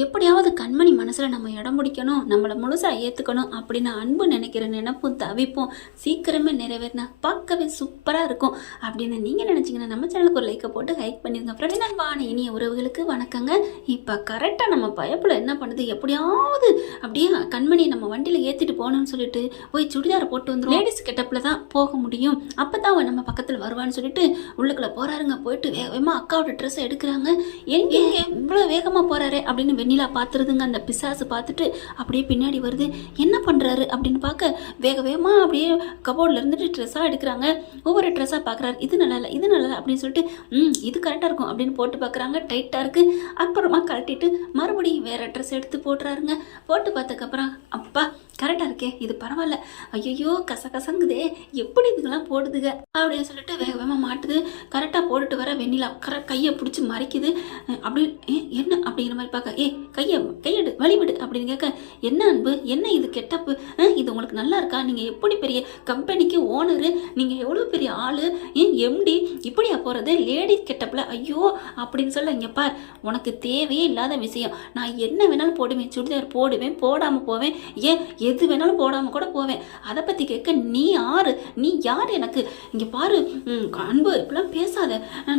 எப்படியாவது கண்மணி மனசில் நம்ம இடம் பிடிக்கணும், நம்மளை முழுசாக ஏற்றுக்கணும் அப்படின்னு அன்பு நினைக்கிற நினைப்பும் தவிப்பும் சீக்கிரமே நிறைவேறினா பார்க்கவே சூப்பராக இருக்கும் அப்படின்னு நீங்கள் நினச்சிங்கன்னா நம்ம சேனலுக்கு ஒரு லைக்கை போட்டு ஹைக் பண்ணிடுங்க. ஃப்ரெண்ட்ஸ் அன்பான இனிய உறவுகளுக்கு வணக்கங்க. இப்போ கரெக்டாக நம்ம பயப்புல என்ன பண்ணுது, எப்படியாவது அப்படியே கண்மணியை நம்ம வண்டியில் ஏற்றிட்டு போகணும்னு சொல்லிட்டு போய் சுடிதாரை போட்டு வந்துடும். லேடிஸ் கெட்டப்பில் தான் போக முடியும், அப்போ தான் அவன் நம்ம பக்கத்தில் வருவான்னு சொல்லிட்டு உள்ளுக்குள்ளே போகிறாருங்க. போயிட்டு வேகமாக அக்காவோட ட்ரெஸ்ஸை எடுக்கிறாங்க. எங்கே இவ்வளோ வேகமாக போகிறாரு அப்படின்னு வெண்ணிலா பார்த்துருதுங்க. அந்த பிசாசு பார்த்துட்டு அப்படியே பின்னாடி வருது. என்ன பண்ணுறாரு அப்படின்னு பார்க்க வேக வேகமாக அப்படியே கபோர்டில் இருந்துட்டு ட்ரெஸ்ஸாக எடுக்கிறாங்க. ஒவ்வொரு ட்ரெஸ்ஸாக பார்க்குறாரு. இது நல்லா இல்லை, இது நல்லா இல்லை அப்படின்னு சொல்லிட்டு இது கரெக்டாக இருக்கும் அப்படின்னு போட்டு பார்க்குறாங்க. டைட்டாக இருக்குது. அப்புறமா கழட்டிட்டு மறுபடியும் வேறு ட்ரெஸ் எடுத்து போட்டுறாருங்க. போட்டு பார்த்ததுக்கப்புறம் அப்பா கரெக்டாக இருக்கே, இது பரவாயில்ல, ஐயோ கசங்குதே, எப்படி இதுக்கெல்லாம் போடுதுங்க அப்படின்னு சொல்லிட்டு வேக வேகமாக மாட்டுது. கரெக்டாக போட்டுட்டு வர வெண்ணிலா கையை பிடிச்சி மறைக்குது. அப்படி என்ன அப்படிங்கிற மாதிரி பார்க்க, கையெடு வழிவிடு அப்படின்னு கேட்க, என்ன அன்பு, என்ன இது கெட்டப்பு, இது உங்களுக்கு நல்லா இருக்கா, நீங்கள் எப்படி பெரிய கம்பெனிக்கு ஓனரு, நீங்கள் எவ்வளோ பெரிய ஆள், எம்டி, இப்படியா போகிறது லேடிஸ் கெட்டப்பில், ஐயோ அப்படின்னு சொல்ல, இங்கே பார், உனக்கு தேவையே இல்லாத விஷயம், நான் என்ன வேணாலும் போடுவேன், சுடிதார் போடுவேன், போடாமல் போவேன், ஏன் எது வேணாலும் போடாமல் கூட போவேன், அதை பற்றி கேட்க நீ யார் எனக்கு, இங்கே பாரு அன்பு இப்படிலாம் பேசாத,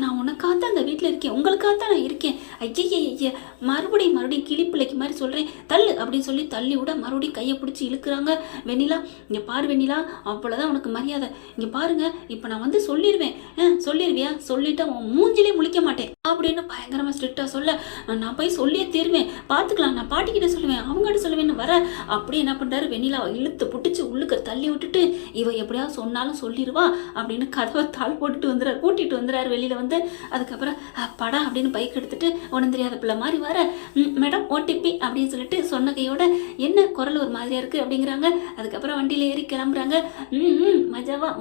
நான் உனக்காக தான் அந்த வீட்டில் இருக்கேன், உங்களுக்காக தான் நான் இருக்கேன், ஐய மறுபடியும் கிளிப்பிள்ளைக்கு மாதிரி சொல்கிறேன், தள்ளு அப்படின்னு சொல்லி தள்ளி விட மறுபடியும் கையை பிடிச்சி இழுக்கிறாங்க. வெண்ணிலா இங்கே பாரு வெண்ணிலா, அவ்வளோதான் உனக்கு மரியாதை, இங்கே பாருங்க இப்போ நான் வந்து சொல்லிடுவேன், சொல்லிடுவியா, சொல்லிவிட்டு அவன் மூஞ்சிலே முழிக்க மாட்டேன் அப்படின்னு பயங்கரமாக ஸ்ட்ரிக்டாக சொல்ல, நான் போய் சொல்லியே தீருவேன், பார்த்துக்கலாம், நான் பாட்டிக்கிட்ட சொல்லுவேன், அவங்ககிட்ட சொல்லுவேன்னு வர, அப்படி என்ன பண்ணுறாரு, வெண்ணிலா இழுத்து பிடிச்சி உள்ளுக்கு தள்ளி விட்டுட்டு இவ எப்படியாவது சொன்னாலும் சொல்லிடுவா அப்படின்னு கதவை தாள் போட்டுட்டு வந்துடுறாரு, கூட்டிகிட்டு வந்துடுறாரு வெளியில் வந்து. அதுக்கப்புறம் படம் அப்படின்னு பைக் எடுத்துட்டு ஒன்றும் தெரியாத பிள்ளை மாதிரி வர, மேடம் ஓடிபி அப்படின்னு சொல்லிட்டு சொன்ன கையோட என்ன குரல் ஒரு மாதிரியாக இருக்குது அப்படிங்கிறாங்க. அதுக்கப்புறம் வண்டியில் ஏறி கிளம்புறாங்க.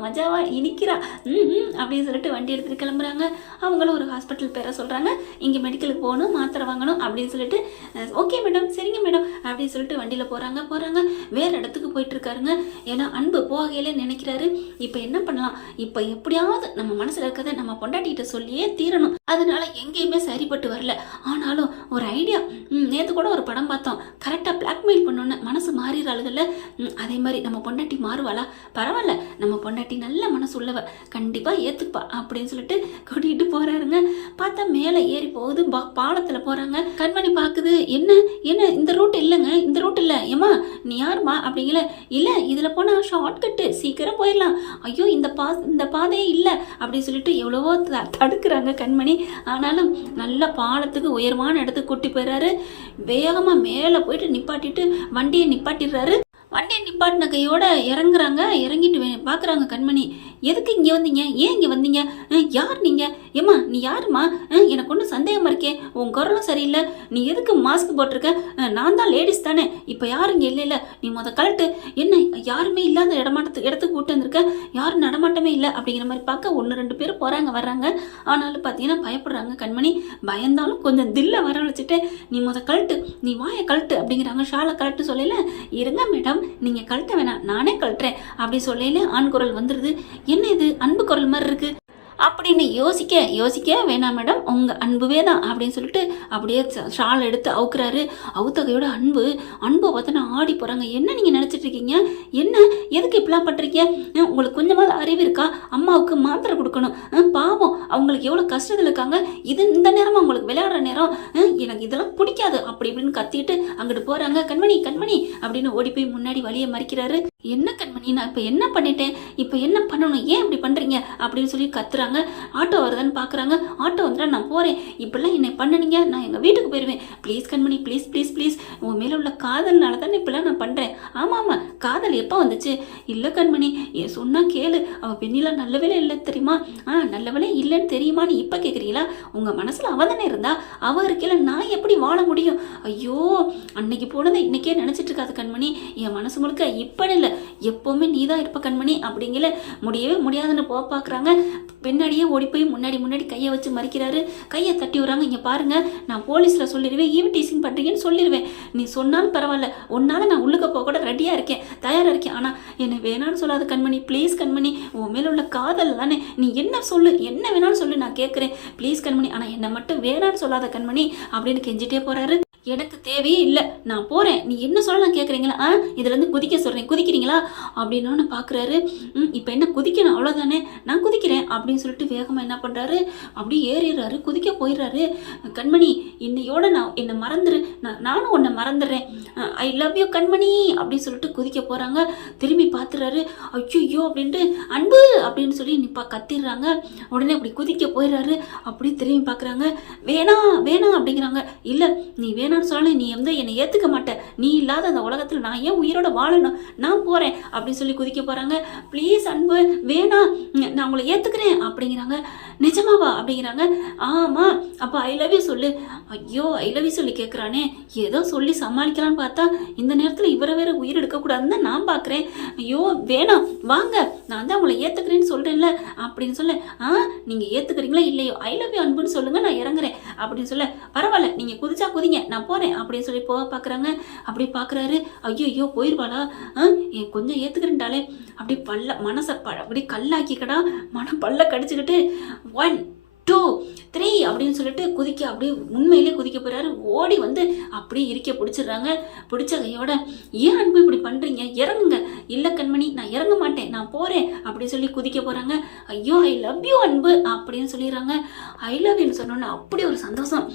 மஜாவா இனிக்கிறா அப்படின்னு சொல்லிட்டு வண்டி எடுத்துகிட்டு கிளம்புறாங்க. அவங்களும் ஒரு ஹாஸ்பிட்டல் பேரை சொல்கிறாங்க, இங்கே மெடிக்கலுக்கு போகணும், மாத்திரை வாங்கணும் அப்படின்னு சொல்லிட்டு, ஓகே மேடம் சரிங்க மேடம் அப்படின்னு சொல்லிட்டு வண்டியில் போகிறாங்க. வேறு இடத்துக்கு போயிட்டு இருக்காருங்க. ஏன்னா அன்பு போகையிலே நினைக்கிறாரு, இப்போ என்ன பண்ணலாம், இப்போ எப்படியாவது நம்ம மனசில் இருக்கிறத நம்ம பொண்டாட்டிகிட்ட சொல்லியே தீரணும், அதனால எங்கேயுமே சரிப்பட்டு வரல. ஆனாலும் ஒரு ஐடியா, நேற்று கூட ஒரு படம் பார்த்தோம், கரெக்டாக பிளாக்மெயில் பண்ணோன்னு மனசு மாறிடுறாளுகள்ல, அதே மாதிரி நம்ம பொண்டாட்டி மாறுவாளா, பரவாயில்ல நம்ம பொண்டாட்டி நல்ல மனசு உள்ளவ, கண்டிப்பாக ஏற்றுப்பா அப்படின்னு சொல்லிட்டு கூட்டிகிட்டு போகிறாருங்க. பார்த்தா மேலே ஏறி போகுது, பாலத்தில் போகிறாங்க. கண்மணி பார்க்குது, என்ன இந்த ரூட் இல்லைங்க, இந்த ரூட் இல்லை, ஏமா நீ யாருமா அப்படிங்கல, இல்லை இதில் போனால் ஷார்ட் கட்டு சீக்கிரம் போயிடலாம், ஐயோ இந்த பாதையே இல்லை அப்படின்னு சொல்லிட்டு எவ்வளவோ தடுக்கிறாங்க கண்மணி. ஆனாலும் நல்ல பாலத்துக்கு உயர்வான இடத்துக்கு கூட்டி போயிடுறாரு. வேகமாக மேலே போயிட்டு நிப்பாட்டிட்டு வண்டியை நிப்பாட்டிடுறாரு. வண்டியை நிப்பாட்டின கையோட இறங்குறாங்க. இறங்கிட்டு பார்க்குறாங்க கண்மணி, எதுக்கு இங்கே வந்தீங்க, ஏன் இங்கே வந்தீங்க, யார் நீங்கள், ஏம்மா நீ யாருமா, எனக்கு ஒன்றும் சந்தேகமாக இருக்கே, உன் குரலும் சரியில்லை, நீ எதுக்கு மாஸ்க் போட்டிருக்க, நான் தான் லேடிஸ் தானே, இப்போ யாரும் இங்கே இல்லை, நீ கழட்டு, என்ன யாருமே இல்லாத இடத்துக்கு கூட்டு வந்திருக்க, யாரும் நடமாட்டமே இல்லை அப்படிங்கிற மாதிரி பார்க்க 1-2 பேர் போகிறாங்க வர்றாங்க. ஆனாலும் பார்த்தீங்கன்னா பயப்படுறாங்க கண்மணி. பயந்தாலும் கொஞ்சம் தில்லை வரவழைச்சிட்டு, நீ கழட்டு, நீ வாயை கழட்டு அப்படிங்கிறாங்க. ஷாலை கழட்டு சொல்லல, இருங்க மேடம் நீங்க கழட்ட வேணாம், நானே கழட்டுறேன் அப்படி சொல்லல ஆண் குரல் வந்துருது. என்ன இது அன்பு குரல் மாதிரி இருக்கு அப்படின்னு யோசிக்க வேணாம் மேடம், உங்கள் அன்புவே தான் அப்படின்னு சொல்லிட்டு அப்படியே ஷால் எடுத்து அவுக்குறாரு. அவுத்தகையோட அன்பை பார்த்தோன்னா ஆடி போகிறாங்க. என்ன நீங்கள் நினச்சிட்டு இருக்கீங்க, என்ன எதுக்கு இப்படிலாம் பண்ணுறீங்க, உங்களுக்கு கொஞ்சமாவது அறிவு இருக்கா, அம்மாவுக்கு மாத்திரை கொடுக்கணும், பாவம் அவங்களுக்கு எவ்வளோ கஷ்டத்தில் இருக்காங்க, இந்த நேரமாக உங்களுக்கு விளையாடுற நேரம், எனக்கு இதெல்லாம் பிடிக்காது அப்படி இப்படின்னு கத்திட்டு அங்கிட்டு போகிறாங்க. கண்மணி அப்படின்னு ஓடி போய் முன்னாடி வழியை மறிக்கிறாரு. என்ன கண்மணி, நான் இப்போ என்ன பண்ணிட்டேன், இப்போ என்ன பண்ணணும், ஏன் இப்படி பண்ணுறீங்க அப்படின்னு சொல்லி கத்துறாங்க. ஆட்டோ வருதான்னு பார்க்குறாங்க. ஆட்டோ வந்துட்டா நான் போகிறேன், இப்படிலாம் என்னை பண்ணினீங்க, நான் எங்கள் வீட்டுக்கு போயிடுவேன், ப்ளீஸ் கண்மணி ப்ளீஸ் உன் மேலே உள்ள காதல்னால தானே இப்படிலாம் நான் பண்ணுறேன். ஆமாம் காதல் எப்போ வந்துச்சு, இல்லை கண்மணி என் சொன்னால் கேளு, அவள் பெண்ணிலாம் நல்ல வேலை இல்லை தெரியுமா, நல்ல வேலை இல்லைன்னு தெரியுமான்னு இப்போ கேட்குறீங்களா, உங்கள் மனசில் அவள் தானே இருந்தா, அவள் இருக்கையில் நான் எப்படி வாழ முடியும், ஐயோ அன்னைக்கு போனதை இன்றைக்கே நினச்சிட்டு இருக்காது கண்மணி, என் மனசு முழுக்க இப்போ இல்லை எப்போவுமே நீ தான் இருப்ப கண்மணி அப்படிங்கல, முடியவே முடியாதுன்னு பார்க்குறாங்க. பின்னாடியே ஓடி போய் முன்னாடி கையை வச்சு மறிக்கிறாரு. கையை தட்டி விடுறாங்க. இங்கே பாருங்க, நான் போலீஸில் சொல்லிடுவேன், ஈவி டீசிங் பண்ணுறீங்கன்னு சொல்லிடுவேன், நீ சொன்னாலும் பரவாயில்ல, உன்னால் நான் உள்ளுக்க போக கூட ரெடியாக இருக்கேன், தயாராக இருக்கேன், ஆனால் என்னை வேணான்னு சொல்லாத கண்மணி ப்ளீஸ் கண்மணி, உன் மேலே உள்ள காதல் தானே, நீ என்ன சொல்லு, என்ன வேணாலும் சொல்லு, நான் கேட்குறேன் ப்ளீஸ் கண்மணி, ஆனால் என்னை மட்டும் வேணான்னு சொல்லாத கண்மணி அப்படின்னு கெஞ்சிட்டே போகிறாரு. எனக்கு தேவையே இல்லை, நான் போகிறேன், நீ என்ன சொல்ல நான் கேட்குறீங்களா? இதுலேருந்து குதிக்க சொல்கிறேன், குதிக்கிறீங்களா அப்படின்னு பார்க்குறாரு. இப்போ என்ன குதிக்கணும் அவ்வளோதானே, நான் குதிக்கிறேன் அப்படின்னு சொல்லிட்டு வேகமாக என்ன பண்ணுறாரு, அப்படியே ஏறிடுறாரு, குதிக்க போயிடுறாரு. கண்மணி இன்னையோட என்னை மறந்துரு, நானும் உன்னை மறந்துடுறேன், ஐ லவ் யூ கண்மணி அப்படின்னு சொல்லிட்டு குதிக்க போகிறாங்க. திரும்பி பார்த்துறாரு, ஐயோ அப்படின்ட்டு அன்பு அப்படின்னு சொல்லி கத்திடுறாங்க. உடனே அப்படி குதிக்க போயிடுறாரு. அப்படி திரும்பி பார்க்குறாங்க, வேணாம் வேணாம் அப்படிங்கிறாங்க. இல்லை நீ வேணான்னு சொல்லலை, நீ என்னை ஏற்றுக்க மாட்டேன், நீ இல்லாத அந்த உலகத்தில் நான் ஏன் உயிரோட வாழணும், நான் போகிறேன் அப்படின்னு சொல்லி குதிக்க போகிறாங்க. ப்ளீஸ் அன்பு வேணாம், நான் உங்களை ஏற்றுக்கிறேன் அப்படிங்கிறாங்க. நிஜமாவா அப்படிங்கிறாங்க. ஆமாம், அப்போ ஐ லவ் யூ சொல்லு. ஐயோ ஐ லவ் யூ சொல்லி கேட்குறானே, ஏதோ சொல்லி சமாளிக்கலான்னு பார்த்தா இந்த நேரத்தில் இவரை வேற உயிர் எடுக்கக்கூடாதுன்னு தான் நான் பார்க்குறேன். ஐயோ வேணாம் வாங்க, நான் தான் உங்களை ஏற்றுக்கிறேன்னு சொல்கிறேன்ல அப்படின்னு சொல்ல, நீங்கள் ஏற்றுக்கிறீங்களா இல்லையோ, ஐ லவ் யூ அன்புன்னு சொல்லுங்கள், நான் இறங்குறேன் அப்படின்னு சொல்ல, பரவாயில்ல நீங்கள் குதிச்சா குதிங்க, நான் போகிறேன் அப்படின்னு சொல்லி போக பார்க்குறாங்க. அப்படி பார்க்குறாரு, ஐயோ போயிடுவாளா, கொஞ்சம் ஏற்றுக்கிறேன்டாலே அப்படி மனசை அப்படி கல்லாக்கிக்கடா, மனம் பல்ல கடிச்சுக்கிட்டு 1 2 3 அப்படின்னு சொல்லிட்டு குதிக்க, அப்படியே உண்மையிலே குதிக்க போறாரு. ஓடி வந்து அப்படியே இருக்க பிடிச்சிடுறாங்க. பிடிச்ச கையோட, ஏன் அன்பு இப்படி பண்றீங்க, இறங்குங்க. இல்லை கண்மணி நான் இறங்க மாட்டேன், நான் போறேன் அப்படின்னு சொல்லி குதிக்க போறாங்க. ஐயோ ஐ லவ் யூ அன்பு அப்படின்னு சொல்லிடுறாங்க. ஐ லவ் யூன்னு சொன்னோன்னே அப்படி ஒரு சந்தோஷம்.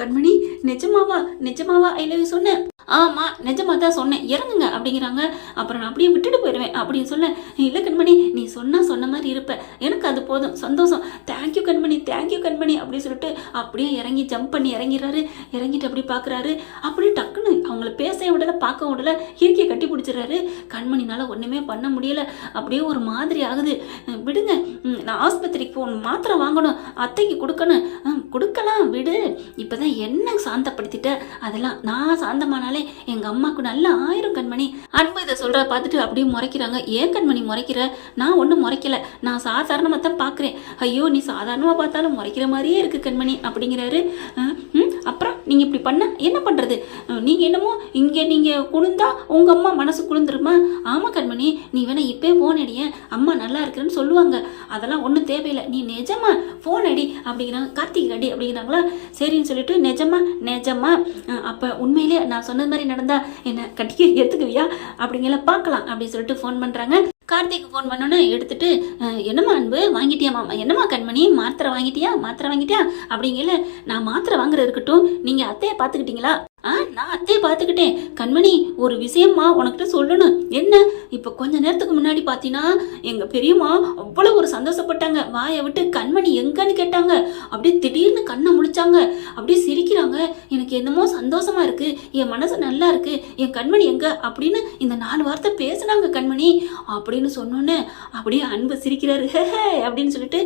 கண்மணி நிஜமாவா நிஜமாவா ஐ லவ் யூ சொன்னேன்? ஆமாம் நிஜமாக தான் சொன்னேன், இறங்குங்க அப்படிங்கிறாங்க. அப்புறம் நான் அப்படியே விட்டுட்டு போயிடுவேன் அப்படின்னு சொல்ல, இல்லை கண்மணி நீ சொன்ன மாதிரி இருப்பேன், எனக்கு அது போதும், சந்தோஷம், தேங்க்யூ கண்மணி தேங்க்யூ கண்மணி அப்படின்னு சொல்லிட்டு அப்படியே இறங்கி ஜம்ப் பண்ணி இறங்கிறாரு. இறங்கிட்டு அப்படி பார்க்குறாரு. அப்படியே டக்குன்னு அவங்கள பேச விடலை, பார்க்க விடலை, இயற்கையை கட்டி பிடிச்சிடறாரு. கண்மணினால் ஒன்றுமே பண்ண முடியலை. அப்படியே ஒரு மாதிரி ஆகுது. விடுங்க, நான் ஆஸ்பத்திரிக்கு போகணும், மாத்திரை வாங்கணும், அத்தைக்கு கொடுக்கணும். கொடுக்கலாம் விடு, இப்போ தான் என்ன சாந்தப்படுத்திட்ட, அதெல்லாம் நான் சாந்தமானாலே எங்க அம்மாவுக்கு நல்லா ஆயிரும் கண்மணி. அன்பு இதை சொல்ற பார்த்துட்டு அப்படியே முறைக்கிறாங்க. ஏன் கண்மணி முறைக்கிற? நான் ஒன்றும் முறைக்கல, நான் சாதாரணமாக தான் பார்க்குறேன். ஐயோ நீ சாதாரணமாக பார்த்தாலும் முறைக்கிற மாதிரியே இருக்கு கண்மணி அப்படிங்கிறாரு. அப்புறம் நீங்கள் இப்படி பண்ண என்ன பண்ணுறது? நீங்கள் என்னமோ இங்கே நீங்கள் குளிர்ந்தா உங்கள் அம்மா மனசு குளிர்ந்துருமா? ஆமாம் கண்மணி, நீ வேணா இப்போ ஃபோன் அடிய, அம்மா நல்லா இருக்கிறேன்னு சொல்லுவாங்க, அதெல்லாம் ஒன்றும் தேவையில்லை, நீ நிஜமா ஃபோன் அடி அப்படிங்கிறாங்க. கார்த்திக் அடி அப்படிங்கிறாங்களா? சரின்னு சொல்லிட்டு நிஜமா அப்போ உண்மையிலே நான் சொன்னது மாதிரி நடந்தா என்ன கட்டிக்க ஏற்றுக்குவியா அப்படிங்கிற பார்க்கலாம் அப்படின்னு சொல்லிட்டு ஃபோன் பண்ணுறாங்க. கார்த்திக்கு ஃபோன் பண்ணோன்னே எடுத்துட்டு, என்னம்மா அன்பு வாங்கிட்டியா மாமா, என்னம்மா கண்மணி மாத்திரை வாங்கிட்டியா அப்படிங்கல, நான் மாத்திரை வாங்குறது இருக்கட்டும், நீங்கள் அத்தையை பார்த்துக்கிட்டீங்களா? நான் அத்தையை பார்த்துக்கிட்டேன் கண்மணி, ஒரு விஷயம்மா உனக்கிட்ட சொல்லணும். என்ன? இப்போ கொஞ்ச நேரத்துக்கு முன்னாடி பார்த்தீங்கன்னா எங்கள் பெரியம்மா அவ்வளோ ஒரு சந்தோஷப்பட்டாங்க, வாயை விட்டு கண்மணி எங்கன்னு கேட்டாங்க. அப்படியே திடீர்னு கண்ணை முழிச்சாங்க, அப்படியே சிரிக்கிறாங்க. எனக்கு என்னமோ சந்தோஷமா இருக்கு, என் மனசு நல்லா இருக்கு, என் கண்மணி எங்க அப்படின்னு இந்த 4 வார்த்தை பேசுனாங்க கண்மணி அப்படின்னு சொன்னோன்னே அப்படியே அன்பு சிரிக்கிறாரு. அப்படின்னு சொல்லிட்டு,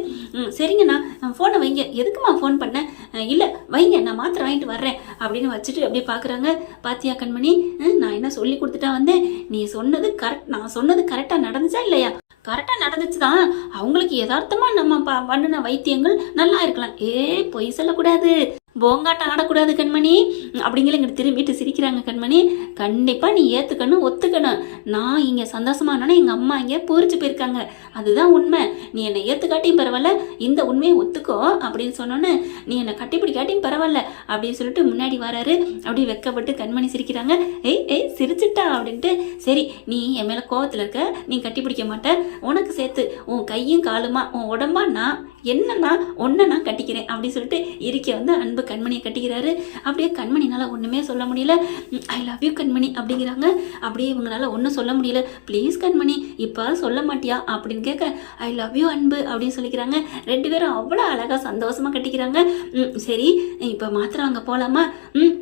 சரிங்கண்ணா ஃபோனை வைங்க. எதுக்குமா ஃபோன் பண்ண? இல்லை வைங்க, நான் மாத்திரை வாங்கிட்டு வர்றேன் அப்படின்னு வச்சுட்டு அப்படியே பார்க்குறாங்க. பாத்தியா கண்மணி, நான் என்ன சொல்லி கொடுத்துட்டா வந்தேன், நீ சொன்னது கரெக்ட், நான் சொன்னது கரெக்டாக நடந்துச்சா இல்லையா? கரெக்டாக நடந்துச்சு தான். அவங்களுக்கு யதார்த்தமாக நம்ம பண்ணின வைத்தியங்கள் நல்லா இருக்கலாம். பொய் சொல்லக்கூடாது, போங்காட்டம் ஆடக்கூடாது கண்மணி அப்படிங்கிற இங்கே திரும்பிட்டு சிரிக்கிறாங்க. கண்மணி கண்டிப்பாக நீ ஏற்றுக்கணும், ஒத்துக்கணும். நான் இங்கே சந்தோஷமானோன்னே எங்கள் அம்மா இங்கே பூரிச்சு போயிருக்காங்க, அதுதான் உண்மை. நீ என்னை ஏற்றுக்காட்டியும் பரவாயில்ல, இந்த உண்மையை ஒத்துக்கோ அப்படின்னு சொன்னோன்னே, நீ என்னை கட்டிப்பிடிக்காட்டியும் பரவாயில்ல அப்படின்னு சொல்லிட்டு முன்னாடி வராரு. அப்படி வெக்கப்பட்டு கண்மணி சிரிக்கிறாங்க. ஏய் சிரிச்சுட்டா அப்படின்ட்டு, சரி நீ என் மேலே கோவத்தில் இருக்க, நீ கட்டிப்பிடிக்க மாட்ட, உனக்கு சேர்த்து உன் கையும் காலுமா உன் உடம்பா நான் என்னன்னா ஒன்றை நான் கட்டிக்கிறேன் அப்படின்னு சொல்லிட்டு இருக்க வந்து அன்பு கண்மணியை கட்டிக்கிறாரு. அப்படியே கண்மணினால ஒன்றுமே சொல்ல முடியல. ஐ லவ் யூ கண்மணி அப்படிங்கிறாங்க. அப்படியே இவங்களால ஒன்றும் சொல்ல முடியல. ப்ளீஸ் கண்மணி இப்போ சொல்ல மாட்டியா அப்படின்னு கேட்க, ஐ லவ் யூ அன்பு அப்படின்னு சொல்லிக்கிறாங்க. 2 பேரும் அவ்வளோ அழகாக சந்தோஷமாக கட்டிக்கிறாங்க. சரி இப்போ மாத்திரை வாங்க போகலாமா?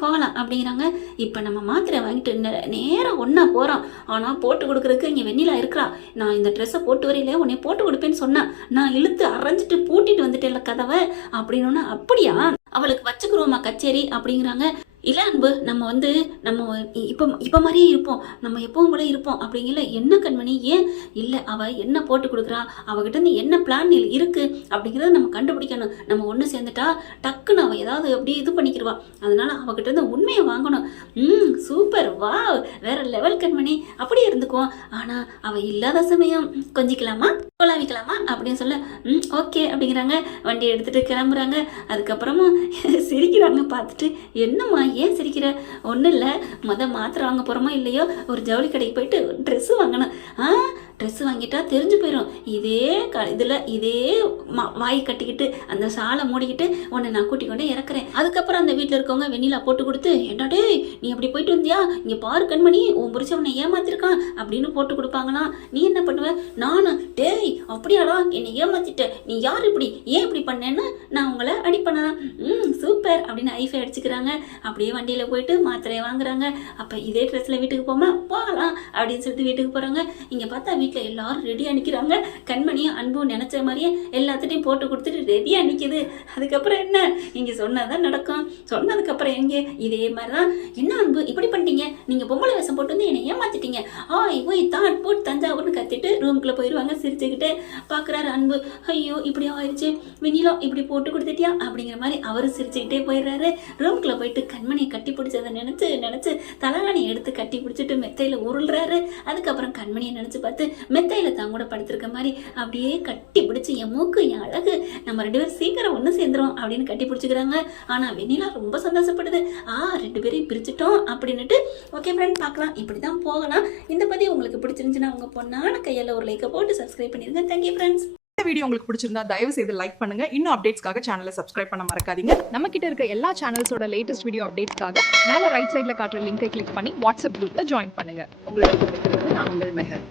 போகலாம் அப்படிங்கிறாங்க. இப்போ நம்ம மாத்திரை வாங்கிட்டு நேராக ஒன்றா போகிறோம். ஆனால் போட்டு கொடுக்குறதுக்கு இங்கே வெண்ணிலா இருக்கிறா. நான் இந்த ட்ரெஸ்ஸை போட்டு வரையில உன்னை போட்டு கொடுப்பேன்னு சொன்னேன், நான் இழுத்து அரைஞ்சிட்டு பூட்டிட்டு வந்துட்டேன்ல கதவை அப்படின்னு. அப்படியா, அவளுக்கு வச்சுக்கிறோமா கச்சேரி அப்படிங்கிறாங்க. இல்லை அன்பு, நம்ம இப்போ மாதிரியே இருப்போம், நம்ம எப்பவும் கூட இருப்போம் அப்படிங்கல. என்ன கண்மணி ஏன்? இல்லை அவள் என்ன போட்டு கொடுக்குறா, அவகிட்ட இருந்து என்ன பிளான் இருக்குது அப்படிங்கிறத நம்ம கண்டுபிடிக்கணும். நம்ம ஒன்று சேர்ந்துட்டா டக்குன்னு அவள் ஏதாவது அப்படியே இது பண்ணிக்கிடுவா, அதனால அவகிட்ட இருந்து உண்மையை வாங்கணும். சூப்பர், வா வேற லெவல் கண்மணி, அப்படியே இருந்துக்குவோம். ஆனால் அவள் இல்லாத சமயம் கொஞ்சிக்கலாமா கொலாவிக்கலாமா அப்படின்னு சொல்ல, ஓகே அப்படிங்கிறாங்க. வண்டியை எடுத்துகிட்டு கிளம்புறாங்க. அதுக்கப்புறமா சிரிக்கிறாங்க பார்த்துட்டு, என்னம்மா ஏன் சிரிக்கிற? ஒன்றும் இல்லை, மாத்திரை வாங்க போகிறோமோ இல்லையோ ஒரு ஜவுளி கடைக்கு போயிட்டு ட்ரெஸ்ஸு வாங்கணும். ட்ரெஸ்ஸு வாங்கிட்டா தெரிஞ்சு போயிடும். இதே வாய் கட்டிக்கிட்டு அந்த சாலை மூடிக்கிட்டு உன்னை நான் கூட்டி கொண்டே இறக்குறேன். அதுக்கப்புறம் அந்த வீட்டில் இருக்கவங்க வெண்ணிலா போட்டு கொடுத்து, ஏண்டா டேய் நீ அப்படி போயிட்டு வந்தியா, இங்கே பாரு கண்மணி உன் புரிச்ச உன்னை ஏமாத்திருக்கான் அப்படின்னு போட்டு கொடுப்பாங்களாம். நீ என்ன பண்ணுவ? நானும் டேய் அப்படியாடா என்னை ஏமாத்திட்ட, நீ யார் இப்படி ஏன் இப்படி பண்ணேன்னு நான் உங்களை அடிப்பேனா? சூப்பர் அப்படின்னு ஐஃபை அடிச்சுக்கிறாங்க. அப்படியே வண்டியில் போயிட்டு மாத்திரையை வாங்குறாங்க. அப்போ இதே ட்ரெஸ்ஸில் வீட்டுக்கு போகலாம் அப்படின்னு சொல்லிட்டு வீட்டுக்கு போகிறாங்க. இங்கே பார்த்தா வீட்டில் எல்லாரும் ரெடியாக நிற்கிறாங்க. கண்மணியும் அன்பும் நினச்ச மாதிரியே எல்லாத்துட்டையும் போட்டு கொடுத்துட்டு ரெடியாக நிற்கிது. அதுக்கப்புறம் என்ன, இங்கே சொன்னதான் நடக்கும். சொன்னதுக்கப்புறம் எங்கே இதே மாதிரி தான். என்ன அன்பு இப்படி பண்ணிட்டீங்க, நீங்கள் பொம்பளை வேஷம் போட்டு வந்து என்னை ஏமாத்திட்டீங்க, போய் தான் போட்டு தஞ்சாவூர்னு கத்திட்டு ரூமுக்குள்ளே போயிடுவாங்க. சிரிச்சுக்கிட்டு பார்க்குறாரு அன்பு. ஐயோ இப்படி ஆயிடுச்சு, வெண்ணிலா இப்படி போட்டு கொடுத்துட்டியா அப்படிங்கிற மாதிரி அவரும் சிரிச்சுக்கிட்டே போயிடுறாரு. ரூமுக்குள்ளே போயிட்டு கண்மணியை கட்டி பிடிச்சதை நினச்சி தலைகாணி எடுத்து கட்டி பிடிச்சிட்டு மெத்தையில் உருள்றாரு. அதுக்கப்புறம் கண்மணியை நினச்சி பார்த்து மெத்தையில் தான் கூட படுத்திருக்க மாதிரி அப்படியே கட்டி பிடிச்சி, என் மூக்கு என் அழகு நம்ம 2 பேரும் சீக்கிரம் ஒன்று சேர்ந்துரும் அப்படின்னு கட்டி பிடிச்சிக்கிறாங்க. ஆனால் வெண்ணிலா ரொம்ப சந்தோஷப்படுது. 2 பேரையும் பிரிச்சுட்டோம் அப்படின்னுட்டு. ஓகே ஃப்ரெண்ட், பார்க்கலாம், இப்படி தான் போகலாம். இந்த பதிவு உங்களுக்கு பிடிச்சிருந்துச்சுன்னா உங்கள் பொண்ணான கையால் ஒரு லைக்கை போட்டு சப்ஸ்கிரைப் பண்ணிடுங்க. Thank you friends. இந்த வீடியோ உங்களுக்கு பிடிச்சிருந்தா தயவு செய்து லைக் பண்ணுங்க. இன்னும் அப்டேட்ஸ்க்காக சேனலை சப்ஸ்கிரைப் பண்ண மறக்காதீங்க. நம்ம கிட்ட இருக்க எல்லா சேனல்ஸோட லேட்டஸ்ட் வீடியோ அப்டேட்ஸ்க்காக மேல ரைட் சைடுல காட்டுற லிங்கை கிளிக் பண்ணி வாட்ஸ்அப் குரூப்ல ஜாயின் பண்ணுங்க. உங்களுக்கு நான் உங்கள் மெஹர்.